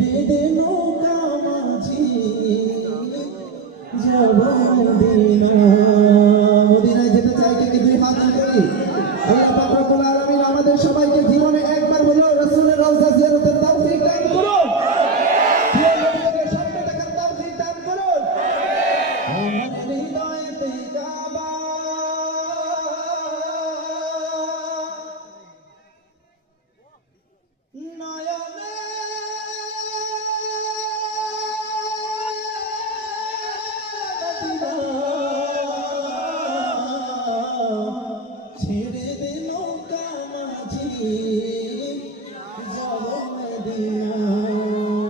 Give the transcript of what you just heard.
বেঁধে নৌকা মাঝি যাব মদিনা। মদিনায় যেতে চাই কে দুই হাত তুলে। আল্লাহ পাক রব্বুল আলামিন আমাদের সবাইকে জীবনে